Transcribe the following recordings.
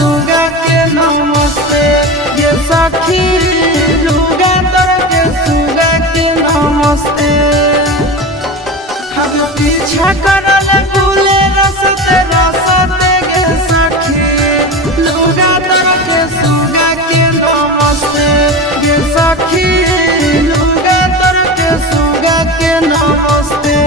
सुगा के नमस्ते ये सखी लुगा तर के सुगा के नमस्ते हम पीछा करल फूले रसते रसते गे सखी लुगा तर के सुगा के नमस्ते ये सखी लुगा तर के सुगा के नमस्ते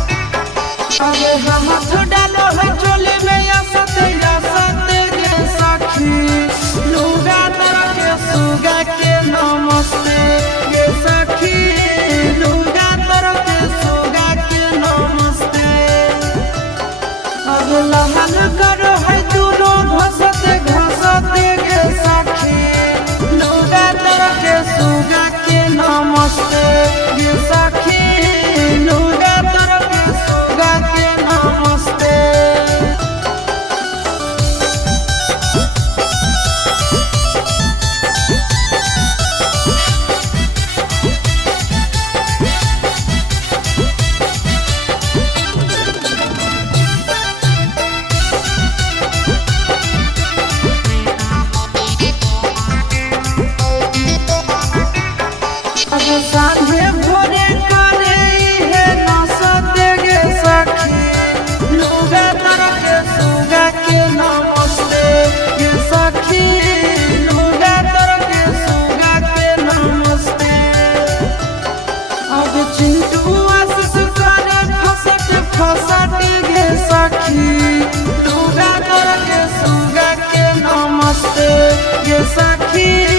अरे हम डालो है चोली में या सते गे सखी लुगा तर के सुगा के नमस्ते गे सखी लुगा तर के सुगा के नमस्ते अब लहन करो है दोनों घसते गे सखी लुगा तर के सुगा के नमस्ते गे सखी लुगा तर के सुगा के नमस्ते सांझे भोरे करे है नसते गे सखी लुगा तर के सुगा के नमस्ते गे सखी लुगा तर के सुगा के नमस्ते अब चिंटू आशीष करे फसते गे सखी लुगा तर के सुगा के नमस्ते गे सखी